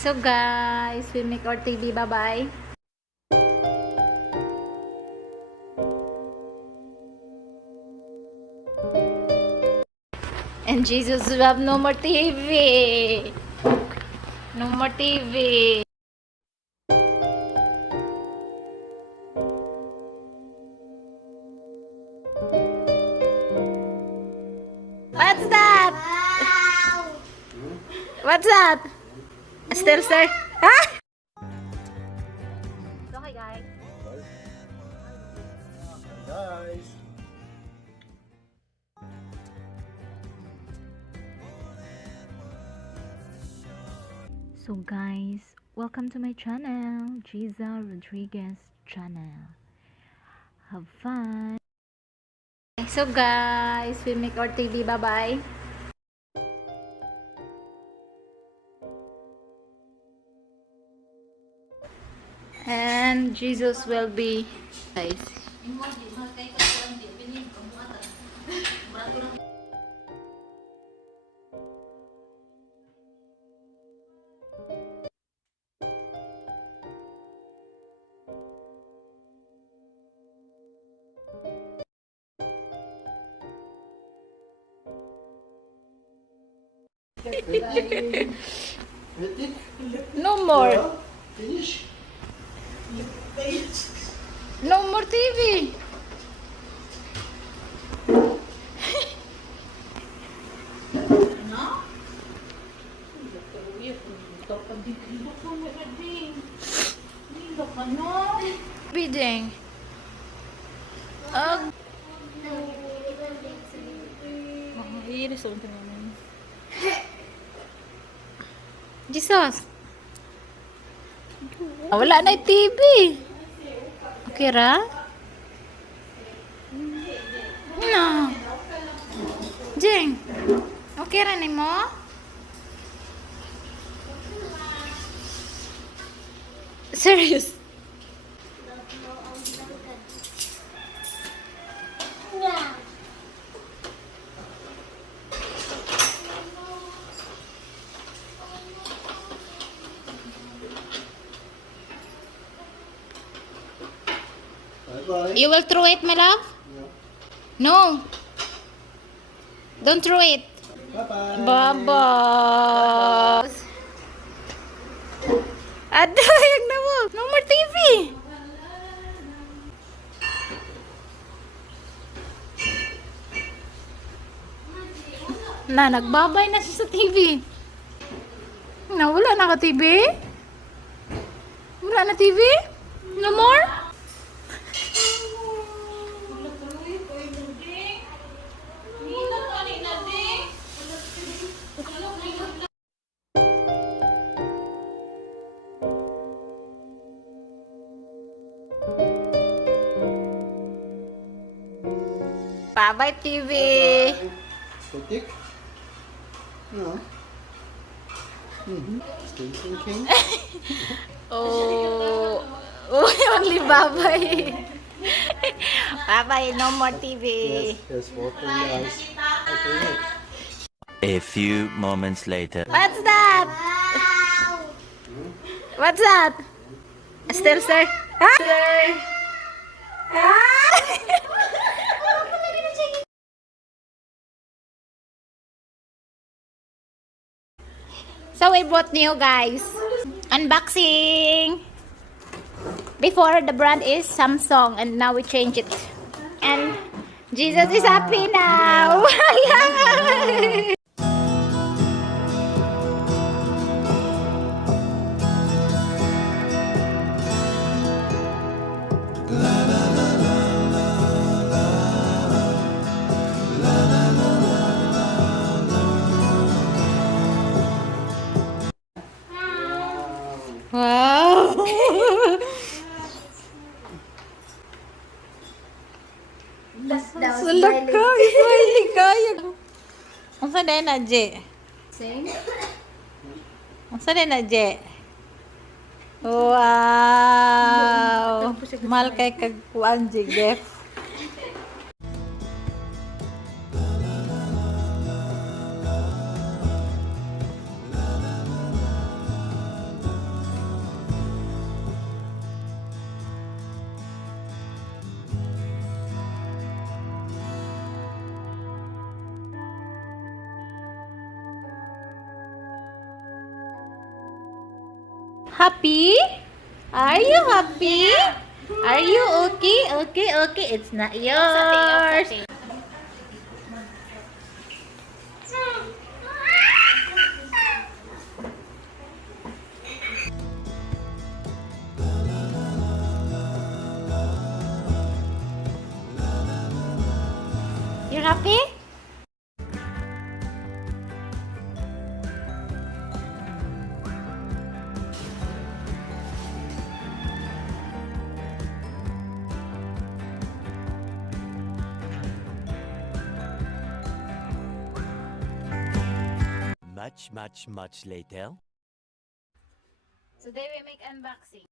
So guys, we make our TV. Bye-bye. And Jesus, we have no more TV. No more TV. What's that? Wow. What's that? Still, sir? Ah! Okay, guys. Guys. So guys, welcome to my channel, Giza Rodriguez channel. Have fun. So guys, we make our TV. Bye-bye. And Jesus will be guys. No more. Finish. No more TV. Bidding. Jesus. Wala na yung TV. Okay ra? No. Jeng. Okay ra ni mo? Serious? Bye-bye. You will throw it, my love? No. Don't throw it. Bye-bye. Baba. Adayag na mo. No more TV. Na, nagbabay na siya sa TV. Na, wala na ka TV? Wala na TV? No more? Bye-bye TV. Bye-bye. No. Still thinking. Oh, only bye-bye. Bye-bye, no more TV. Yes, water in the eyes. Okay. A few moments later. What's that? What's that? Still, sir? Ah? Sir? So we bought new, guys. Unboxing. Before the brand is Samsung and now we change it. And Jesus is happy now. Wow. Sulak ka, smiley kayo. Ang sa na, Je? Sing? Ang sa na, Je? Wow. Mahal kay kagkuan, Je, Jeff. Happy? Are you happy? Are you okay? Okay. It's not yours. You're happy? Much later. Today we make unboxing.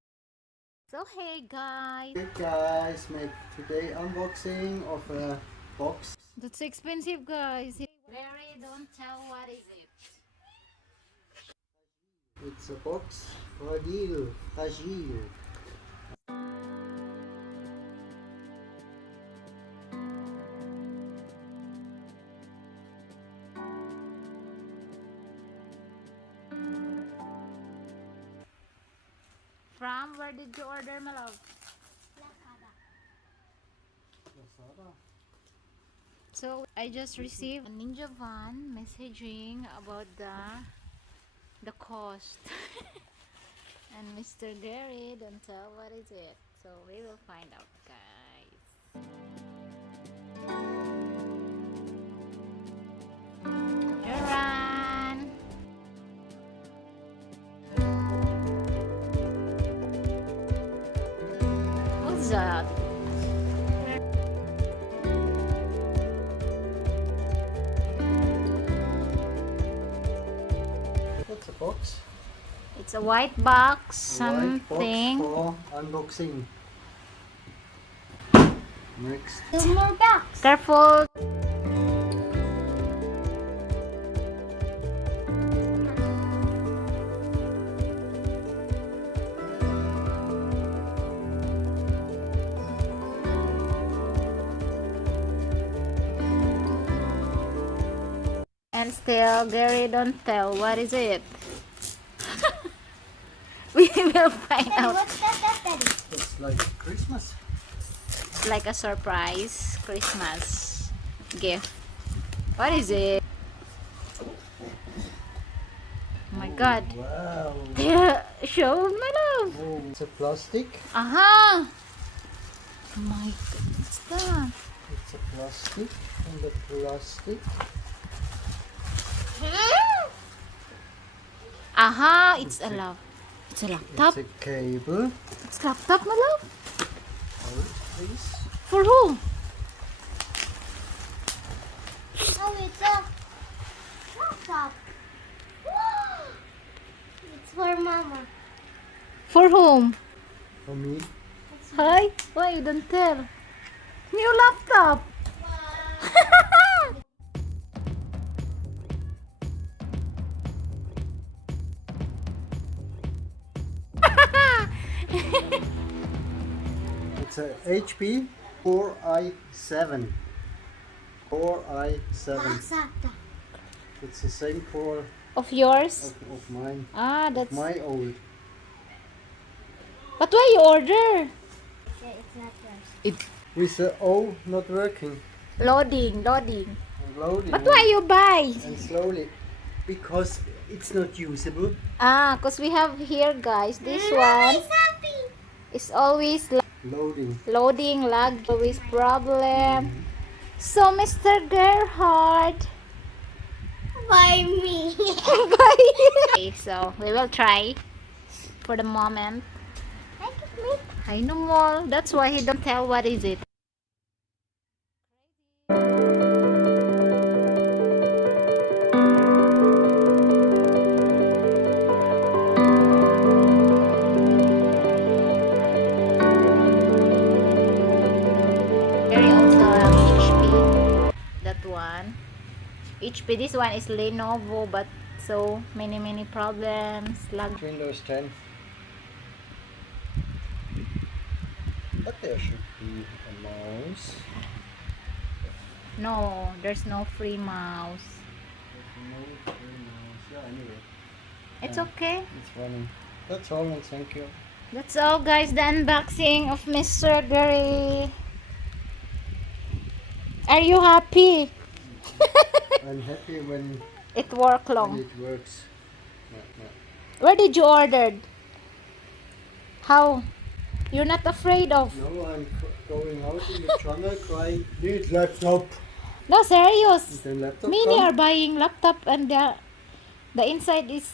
So hey guys. Hey guys, make today unboxing of a box. That's expensive guys. Very don't tell what is it. It's a box fragile. From where did you order, my love? Lazada. So I just received a Ninja Van messaging about the cost. And Mr. Gerry don't tell what is it. So we will find out, guys. Run! What's that? What's a box? It's a white box, A white something. box for unboxing. Next. Two more box. Careful. And still, Gary don't tell. What is it? We will find Daddy, out. what's that, Daddy? It's like Christmas. It's like a surprise Christmas gift. What is it? Oh my God. Wow. Yeah, show my love. Oh, it's a plastic. Aha! Oh my God, what's that? It's a plastic. And the plastic. Aha! It's a love. It's a laptop. It's a cable. It's laptop, my love. Hold it, please. For who? Oh, it's a laptop. It's for Mama. For whom? For me. Hi? Why you don't tell? New laptop. It's a HP 4i7. 4i7. Lazada. It's the same core Of yours? of mine. Ah, that's. My old. But why you order? Okay, it's not yours. With the O not working. Loading. And loading. But why you buy? And slowly. Because it's not usable. Ah, cause we have here, guys. This one happy. is always Loading. loading, lag, always problem. So, Mr. Gerhard. By me. Okay, so we will try for the moment. I know more. That's why he don't tell what is it. Very also have HP. That one. HP. This one is Lenovo, but so many problems. Lag. Windows 10. But there should be a mouse. No, there's no free mouse. There's no free mouse. Yeah, anyway. It's Yeah. okay. It's running. That's all, and thank you. That's all, guys. The unboxing of Mr. Gerry. Are you happy? I'm happy when It worked long. it works. Yeah. Where did you order? How? You're not afraid of? Now I'm going out in the tunnel crying, need laptop. No, serious. Then laptop Many come. are buying laptop and the inside is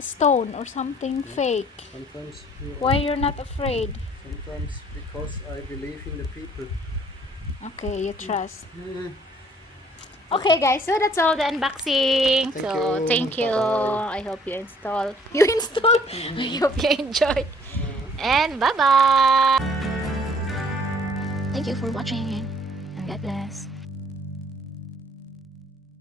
stone or something fake. Sometimes, Why you're not afraid? sometimes because I believe in the people. Okay, you trust. Mm. Okay, guys, so that's all the unboxing. Thank So you. thank you. Bye-bye. I hope you install. You install. I hope you enjoy. And bye bye. Thank you for watching and God bless.